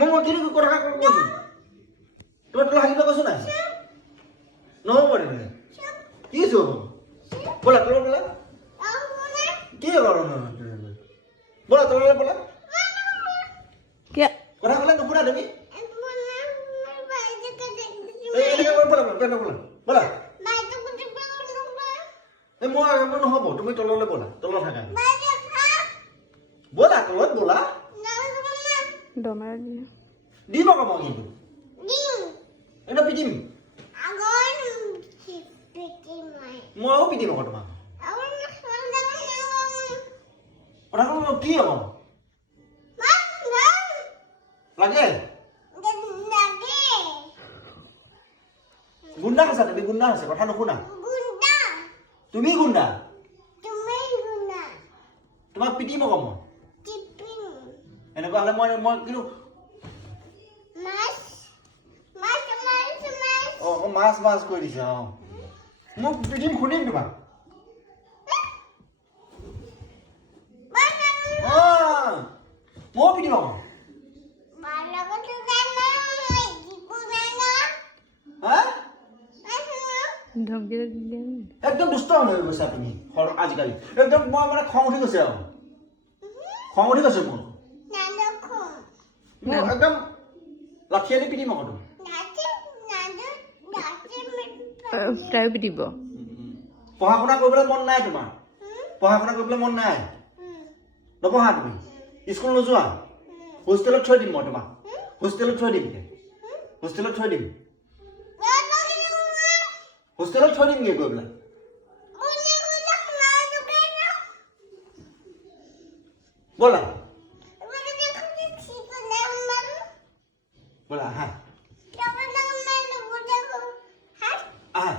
মই কিন্তু কথা কৈছো তোমাৰ তলা হাগিব কৈছো নাই নহ'ব মানে কি হৈছে ব'লা তলা ব'লা কি বাৰু ব'লা তলা ব'লা क्या কথা ক'লে নুশুনা তুমি এনেকৈ ব'লা ব'লা ব'লা ব'লা মই নহ'ব তুমি তললৈ ব'লা তলত থাকা ব'লা তলত ব'লা डोमर दिया দিম আকৌ মই কিন্তু এটা পিটিম ময়ো পিটিম আকৌ তোমাক কথা ক'লে কি হ'ব লাগে গুণ্ডা আছা তুমি গুণ্ডা আছে কথা নুশুনা তুমি গুণ্ডা তোমাক পিটিম আকৌ মই এনেকুৱা হ'লে মই কিন্তু মাছ মাছ কৰি দিছে মোক পিটিম খুন্দিম তোমাক ময়ো পিটিম আকৌ धमकी दिया একদম দুষ্ট হৈ গৈছা তুমি আজিকালি একদম মই মানে খং উঠি গৈছে আৰু খং উঠি গৈছে মোৰ একদম লাঠি আনি পিটিম আকৌ তুমি प्राय पिटिब পঢ়া শুনা কৰিবলৈ মন নাই তোমাৰ পঢ়া শুনা কৰিবলৈ মন নাই নপঢ়া তুমি স্কুল নোযোৱা হোষ্টেলত থৈ দিম মই তোমাক হোষ্টেলত থৈ দিম হোষ্টেলত থৈ দিম হোষ্টেলত থৈ দিমগে গৈ পেলাই ব'লা ব'লা আহা আহা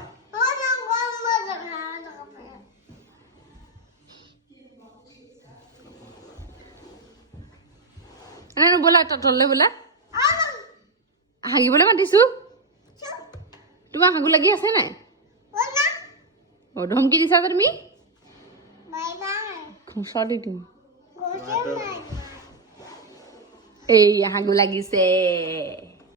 এনে বোলা তললে বোলা হাগিবলৈ মাতিছো তোমাৰ হাগু লাগি আছে নাই ধমকি দিছা যে তুমি খুচৰি দিম এই হাগু লাগিছে